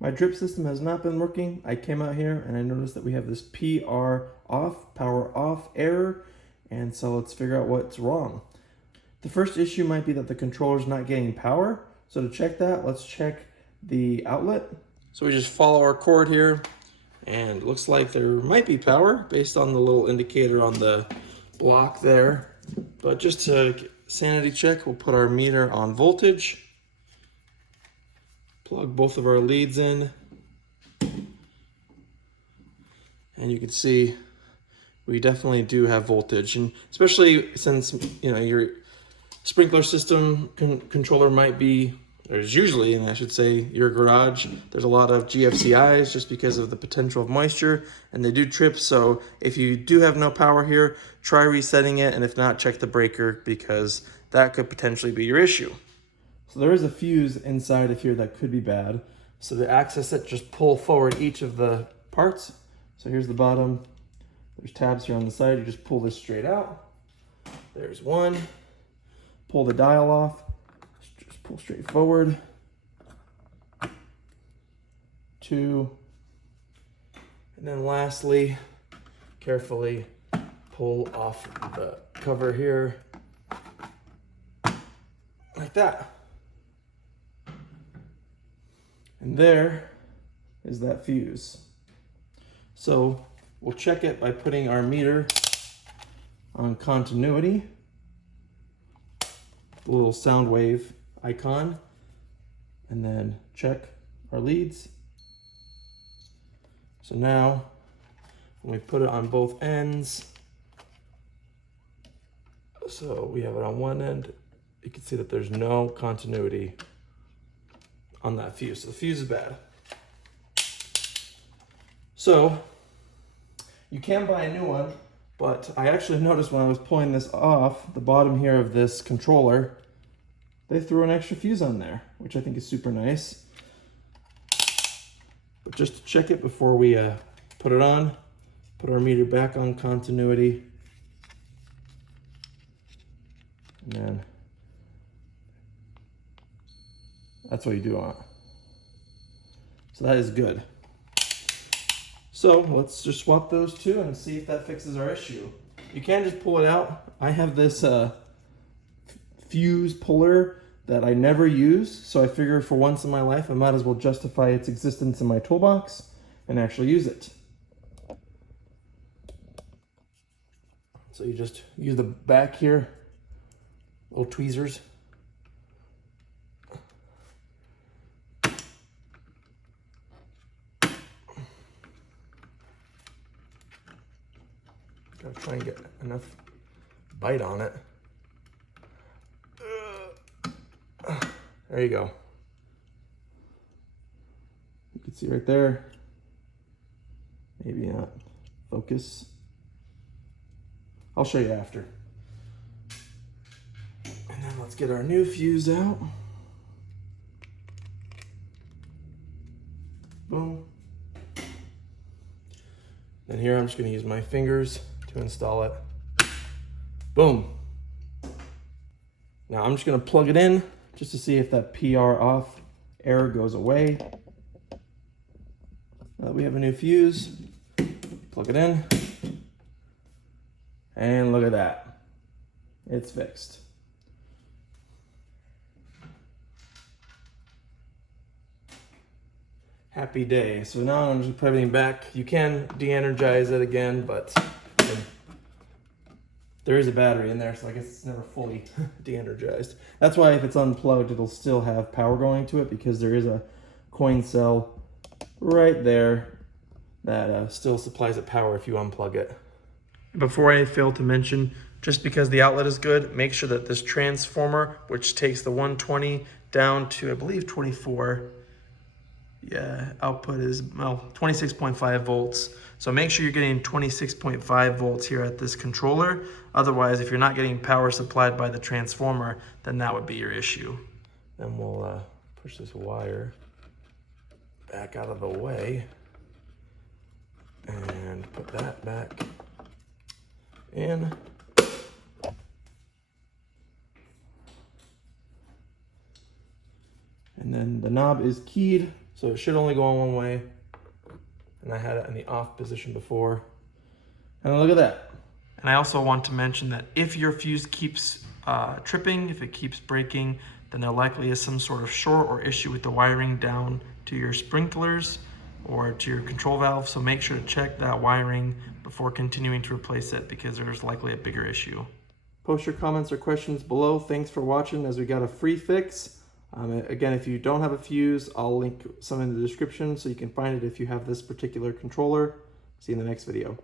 My drip system has not been working. I came out here and I noticed that we have this PR off, power off error. And so let's figure out what's wrong. The first issue might be that the controller's not getting power. So to check that, let's check the outlet. So we just follow our cord here, and it looks like there might be power based on the little indicator on the block there. But just to sanity check, we'll put our meter on voltage, plug both of our leads in, and you can see we definitely do have voltage. And especially since, you know, your sprinkler system controller might be, there's usually, and I should say, your garage, there's a lot of GFCIs just because of the potential of moisture, and they do trip. So if you do have no power here, try resetting it, and if not, check the breaker, because that could potentially be your issue. So there is a fuse inside of here that could be bad. So to access it, just pull forward each of the parts. So here's the bottom. There's tabs here on the side. You just pull this straight out. There's one. Pull the dial off. Just pull straight forward. 2. And then lastly, carefully pull off the cover here. Like that. And there is that fuse. So we'll check it by putting our meter on continuity, the little sound wave icon, and then check our leads. So now when we put it on both ends, so we have it on one end, you can see that there's no continuity on that fuse. So the fuse is bad. So you can buy a new one, but I actually noticed when I was pulling this off, the bottom here of this controller, they threw an extra fuse on there, which I think is super nice. But just to check it before we put it on, put our meter back on continuity. And then that's what you do on it. So that is good. So let's just swap those two and see if that fixes our issue. You can just pull it out. I have this fuse puller that I never use, so I figured for once in my life I might as well justify its existence in my toolbox and actually use it. So you just use the back here, little tweezers. Gotta try and get enough bite on it. There you go. You can see right there. Maybe not. Focus. I'll show you after. And then let's get our new fuse out. Boom. And here I'm just going to use my fingers to install it. Boom. Now I'm just going to plug it in just to see if that PR off error goes away. Now that we have a new fuse, plug it in, and look at that. It's fixed. Happy day. So now I'm just put everything back. You can de-energize it again, but there is a battery in there, so I guess it's never fully de-energized. That's why if it's unplugged, it'll still have power going to it, because there is a coin cell right there that still supplies it power if you unplug it. Before I fail to mention, just because the outlet is good, make sure that this transformer, which takes the 120 down to, I believe, 24, output is, well, 26.5 volts. So make sure you're getting 26.5 volts here at this controller. Otherwise, if you're not getting power supplied by the transformer, then that would be your issue. Then we'll push this wire back out of the way and put that back in. And then the knob is keyed, So it should only go on one way. And I had it in the off position before. And look at that. And I also want to mention that if your fuse keeps tripping, if it keeps breaking, then there likely is some sort of short or issue with the wiring down to your sprinklers or to your control valve. So make sure to check that wiring before continuing to replace it, because there's likely a bigger issue. Post your comments or questions below. Thanks for watching, as we got a free fix. Again, if you don't have a fuse, I'll link some in the description so you can find it if you have this particular controller. See you in the next video.